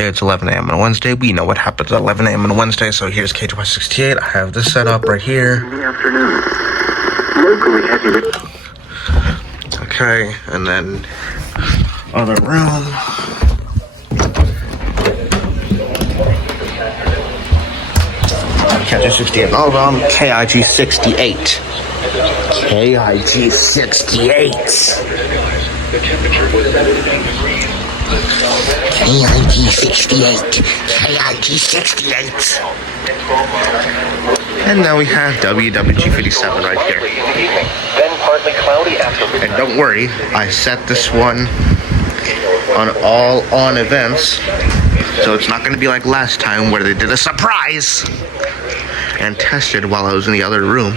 It's 11 a.m. on Wednesday. We know what happens at 11 a.m. on Wednesday, so here's KJY68. I have this set up right here. In the afternoon. Locally heavy. Okay, and then other room. KJ68 all of them. KIG68. KIG68. The temperature was 79 degrees. KIG68. KIG68. And now we have WWG57 right here. Then partly cloudy after. And don't worry, I set this one on all on events, so it's not going to be like last time where they did a surprise and tested while I was in the other room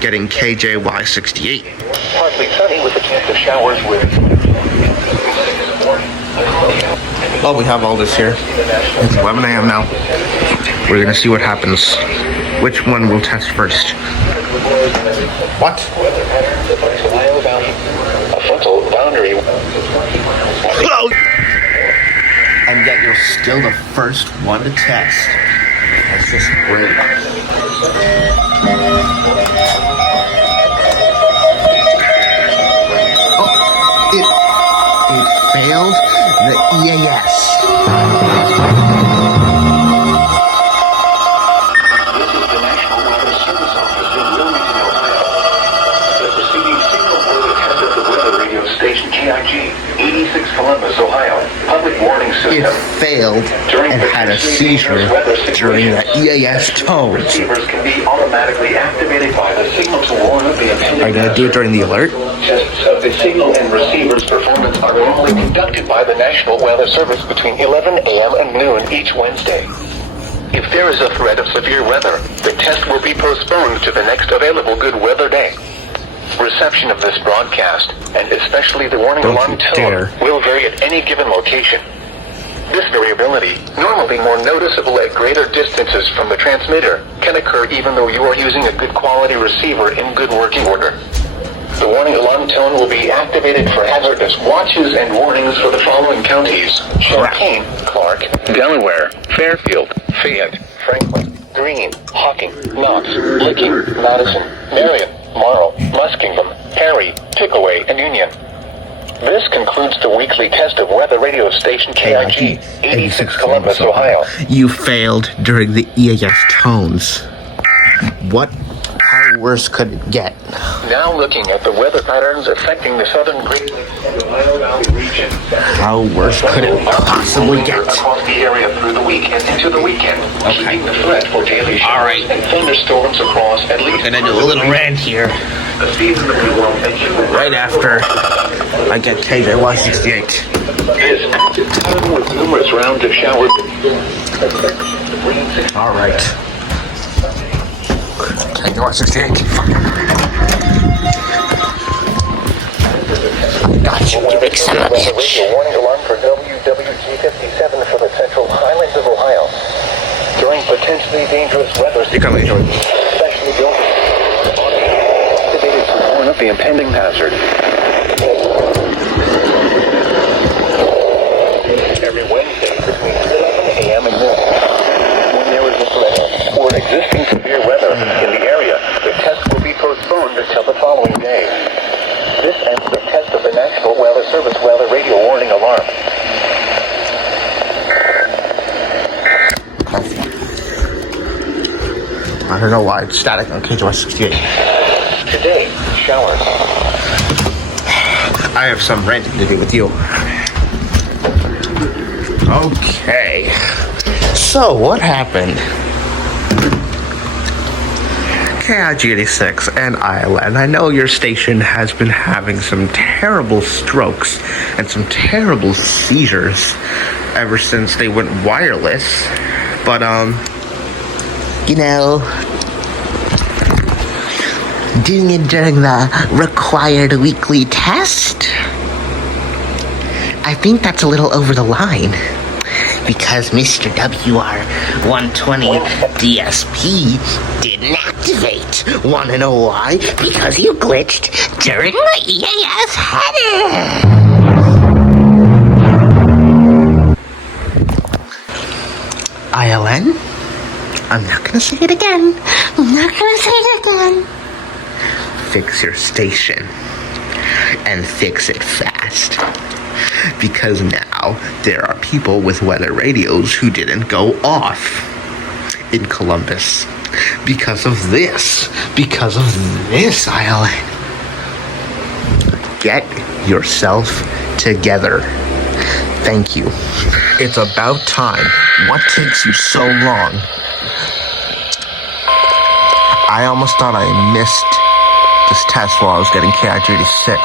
getting KJY68. Partly sunny with a chance of showers with. Well, we have all this here. It's 11 a.m. now. We're going to see what happens. Which one will test first? What? A frontal boundary. Oh! And yet you're still the first one to test. That's just great. Oh, it failed the EAS. This is the National Weather Service Office in Wilmington, Ohio. The preceding signal was attended the weather radio station KIG86 Columbus, Ohio. Public warning system. It failed and had a seizure during the EAS tones. Receivers can be automatically activated by the signal to warn of the intended. Are you going to do it during the alert? Tests of the signal and receiver's performance are normally conducted by the National Weather Service between 11 a.m. and noon each Wednesday. If there is a threat of severe weather, the test will be postponed to the next available good weather day. Reception of this broadcast, and especially the warning alarm tone, will vary at any given location. This variability, normally more noticeable at greater distances from the transmitter, can occur even though you are using a good quality receiver in good working order. The warning alarm tone will be activated for hazardous watches and warnings for the following counties: Champaign, Clark, Delaware, Fairfield, Fayette, Franklin, Greene, Hocking, Knox, Licking, Madison, Marion, Morrow, Muskingum, Perry, Pickaway, and Union. This concludes the weekly test of weather radio station KIG86 Columbus, Ohio. You failed during the EAS tones. What? How worse could it get? Now looking at the weather patterns affecting the southern Great Lakes and Ohio Valley region. How worse could it possibly get? Across the area through the week and into the weekend, keeping the threat for daily showers and thunderstorms across at least. I'm gonna do a little rant here. A seasonably warm and humid Right after I get KJY68. This pattern with numerous rounds of showers. All right. KJY68. Gotcha, you big son of a bitch. Radio warning alarm for WWG57 for the central highlands of Ohio. During potentially dangerous weather, You come in. especially built activated to warn of the impending hazard. Every Wednesday between 11 a.m. and noon, when there is a threat or existing severe weather in the area, the test will be postponed until the following day. This ends the test of the National Weather Service weather radio warning alarm. I don't know why it's static on KJY68. Today, showers. I have some ranting to do with you. Okay. So, what happened? KIG86 and Iowa, and I know your station has been having some terrible strokes and some terrible seizures ever since they went wireless. But, you know, doing it during the required weekly test, I think that's a little over the line. Because Mr. WR120 DSP didn't activate. Wanna know why? Because you glitched during the EAS header. ILN, I'm not gonna say it again. I'm not gonna say it again. Fix your station. And fix it fast. Because now there are people with weather radios who didn't go off in Columbus. Because of this. Because of this, ILN. Get yourself together. Thank you. It's about time. What takes you so long? I almost thought I missed this test while I was getting KIG86.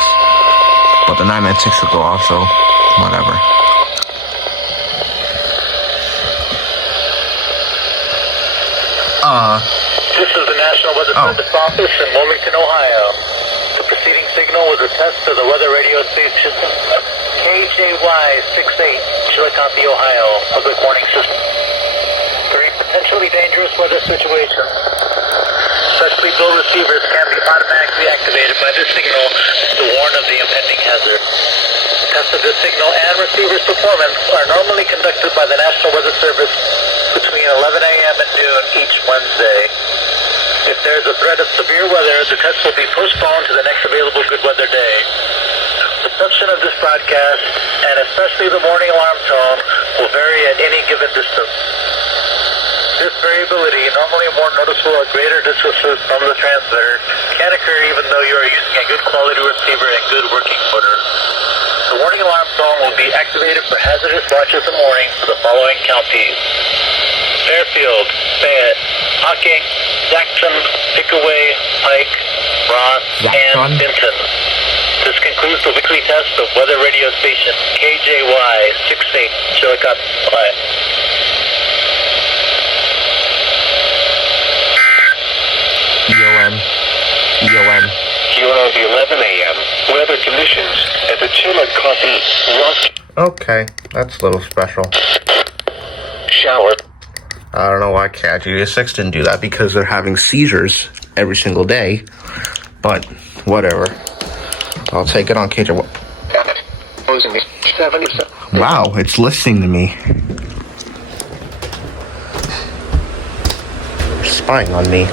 But the 996 will go off, so whatever. This is the National Weather Service office in Wilmington, Ohio. The preceding signal was a test of the weather radio station KJY68, Chillicothe, Ohio, public warning system. Very potentially dangerous weather situation. Specially built receivers can be automatically activated by this signal to warn of the impending hazard. Tests of this signal and receiver's performance are normally conducted by the National Weather Service between 11 a.m. and noon each Wednesday. If there is a threat of severe weather, the test will be postponed to the next available good weather day. Reception of this broadcast, and especially the warning alarm tone, will vary at any given distance. This variability, normally more noticeable at greater distances from the transmitter, can occur even though you are using a good quality receiver and good working motor. The warning alarm tone will be activated for hazardous watches in the morning for the following counties: Fairfield, Fayette, Hocking, Jackson, Pickaway, Pike, Ross, and Benton. This concludes the weekly test of weather radio station KJY68, Chillicothe, Ohio. EOM. Here are the 11 a.m. weather conditions at the Chillicothe Rock. Okay, that's a little special. Shower. I don't know why KIG86 didn't do that, because they're having seizures every single day. But, whatever. I'll take it on KJY. Wow, it's listening to me. Spying on me.